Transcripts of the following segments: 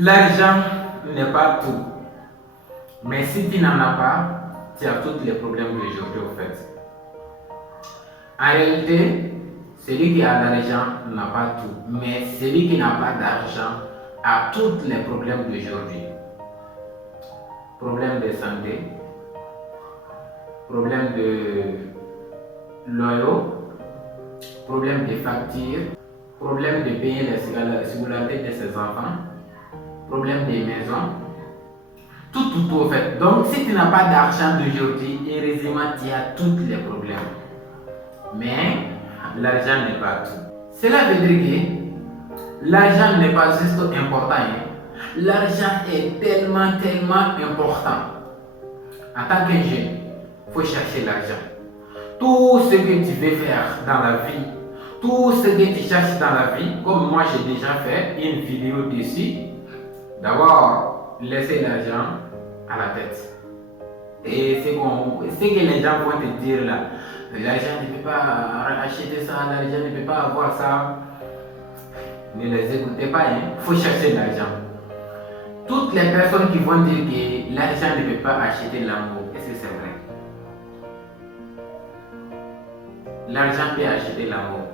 L'argent n'est pas tout. Mais si tu n'en as pas, tu as tous les problèmes d'aujourd'hui au fait. En réalité, celui qui a l'argent n'a pas tout. Mais celui qui n'a pas d'argent a tous les problèmes d'aujourd'hui. Problème de santé, problème de loyaux, problème de factures, problème de payer les scolarités de ses enfants, problème des maisons, tout au fait. Donc si tu n'as pas d'argent d'aujourd'hui, heureusement tu as tous les problèmes. Mais l'argent n'est pas tout. Cela veut dire que l'argent n'est pas juste important. L'argent est tellement important. En tant que jeune, il faut chercher l'argent. Tout ce que tu veux faire dans la vie, tout ce que tu cherches dans la vie, comme moi j'ai déjà fait une vidéo dessus, d'abord laisser l'argent à la tête. Et c'est que les gens vont te dire là, l'argent ne peut pas acheter ça, l'argent ne peut pas avoir ça. Ne les écoutez pas, il faut chercher l'argent. Toutes les personnes qui vont dire que l'argent ne peut pas acheter l'amour, est-ce que c'est vrai? L'argent peut acheter l'amour.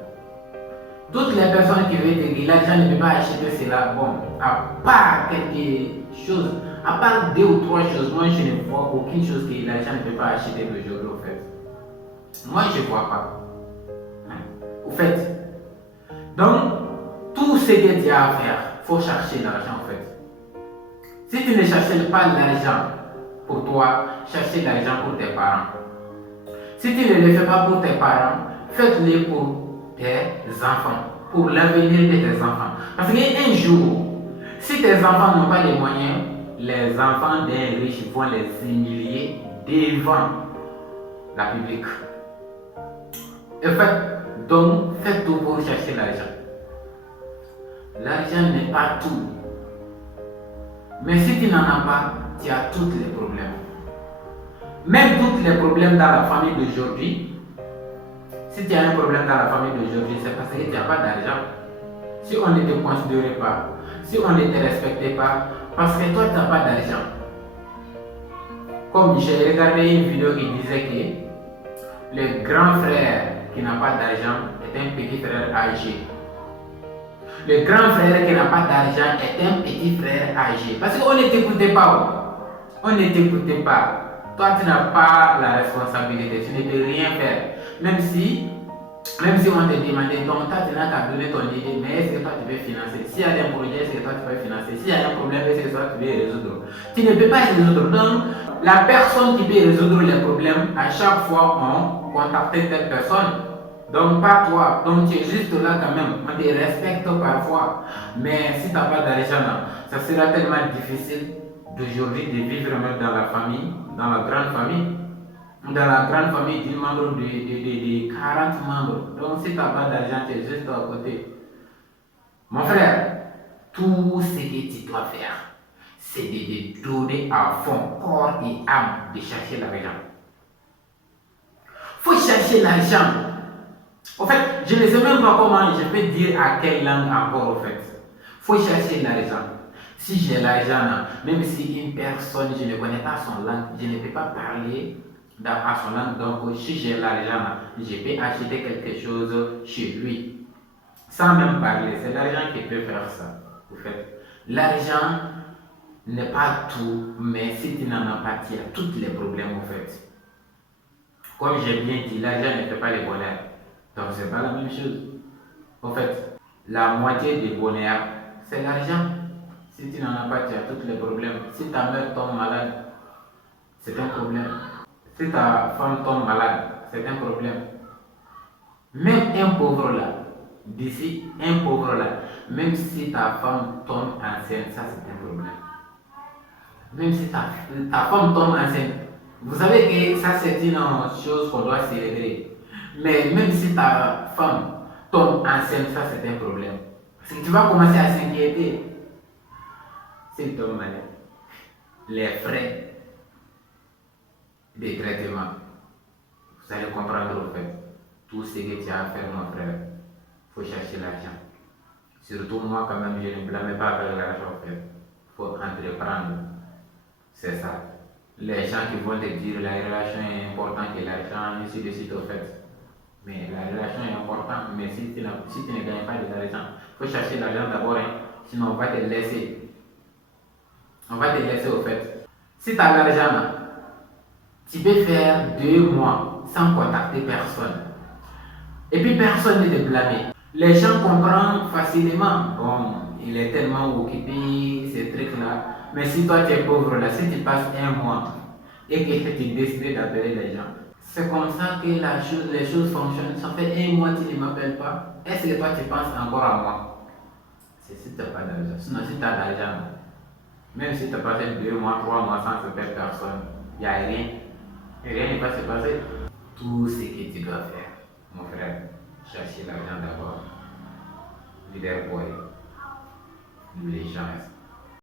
Toutes les personnes qui veulent dire que l'argent ne peut pas acheter cela, bon, à part quelque chose, à part 2 ou 3 choses, moi je ne vois aucune chose que l'argent ne peut pas acheter aujourd'hui au fait. Moi je ne vois pas. Au fait. Donc, tout ce que tu as à faire, il faut chercher l'argent en fait. Si tu ne cherches pas l'argent pour toi, cherchez l'argent pour tes parents. Si tu ne le fais pas pour tes parents, faites-le pour tes enfants, pour l'avenir de tes enfants. Parce qu'un jour, si tes enfants n'ont pas les moyens, les enfants des riches vont les humilier devant la public. En fait, donc, faites tout pour chercher l'argent. L'argent n'est pas tout. Mais si tu n'en as pas, tu as tous les problèmes. Même tous les problèmes dans la famille d'aujourd'hui, si tu as un problème dans la famille d'aujourd'hui, c'est parce que tu n'as pas d'argent. Si on ne te considérait pas, si on ne te respectait pas, parce que toi tu n'as pas d'argent. Comme j'ai regardé une vidéo qui disait que le grand frère qui n'a pas d'argent est un petit frère âgé. Le grand frère qui n'a pas d'argent est un petit frère âgé. Parce qu'on ne t'écoutait pas. On ne t'écoutait pas. Toi, tu n'as pas la responsabilité. Tu ne peux rien faire. Même si on te demandait, donc toi, tu n'as qu'à donner ton idée, mais est-ce que toi, tu veux financer? S'il y a un projet, est-ce que toi, tu peux financer? S'il y a un problème, est-ce que toi, tu veux résoudre? Tu ne peux pas résoudre. Donc, la personne qui peut résoudre les problèmes, à chaque fois, on contactait telle personne. Donc pas toi, donc tu es juste là quand même, on te respecte parfois, mais si tu n'as pas d'argent, ça sera tellement difficile d'aujourd'hui de vivre même dans la famille, dans la grande famille d'une membre de 40 membres. Donc si tu n'as pas d'argent, tu es juste à côté. Mon frère, tout ce que tu dois faire, c'est de te donner à fond, corps et âme, de chercher l'argent. Il faut chercher l'argent. En fait, je ne sais même pas comment je peux dire à quelle langue encore, en fait. Il faut chercher l'argent. Si j'ai l'argent, même si une personne, je ne connais pas son langue, je ne peux pas parler à son langue. Donc, si j'ai l'argent, je peux acheter quelque chose chez lui. Sans même parler. C'est l'argent qui peut faire ça. En fait, l'argent n'est pas tout, mais si tu n'en as pas, tu as tous les problèmes, en fait. Comme j'ai bien dit, l'argent ne fait pas le bonheur. Donc c'est pas la même chose. En fait, la moitié du bonheur, c'est l'argent. Si tu n'en as pas, tu as tous les problèmes. Si ta mère tombe malade, c'est un problème. Si ta femme tombe malade, c'est un problème. Même un pauvre là, d'ici un pauvre là, même si ta femme tombe enceinte, ça c'est un problème. Même si ta femme tombe enceinte, vous savez que ça c'est une chose qu'on doit célébrer. Mais même si ta femme tombe enceinte, ça c'est un problème. Parce que tu vas commencer à s'inquiéter. S'il tombe malade, les frais de traitement, vous allez comprendre au fait. Tout ce que tu as à faire, mon frère, il faut chercher l'argent. Surtout moi, quand même, je ne blâme pas avec l'argent, en fait. faut entreprendre. C'est ça. Les gens qui vont te dire la relation est importante que l'argent, ainsi de suite, au fait. Mais la relation est importante, mais si tu ne gagnes pas de l'argent, il faut chercher l'argent d'abord, hein, sinon on va te laisser. On va te laisser au fait. Si tu as l'argent, tu peux faire 2 mois sans contacter personne. Et puis personne ne te blâme. Les gens comprennent facilement. Bon, il est tellement occupé, ces trucs-là. Mais si toi tu es pauvre là, si tu passes 1 mois et que tu décides d'appeler les gens, c'est comme ça que les choses fonctionnent. Ça fait 1 mois que tu ne m'appelles pas. Est-ce que toi tu penses encore à moi? C'est si tu n'as pas d'argent. Sinon, si tu as d'argent, même si tu as passé 2 mois, 3 mois sans appeler personne, il n'y a rien. Rien ne va se passer. Tout ce que tu dois faire, mon frère, chercher l'argent d'abord. Leader boy, les gens.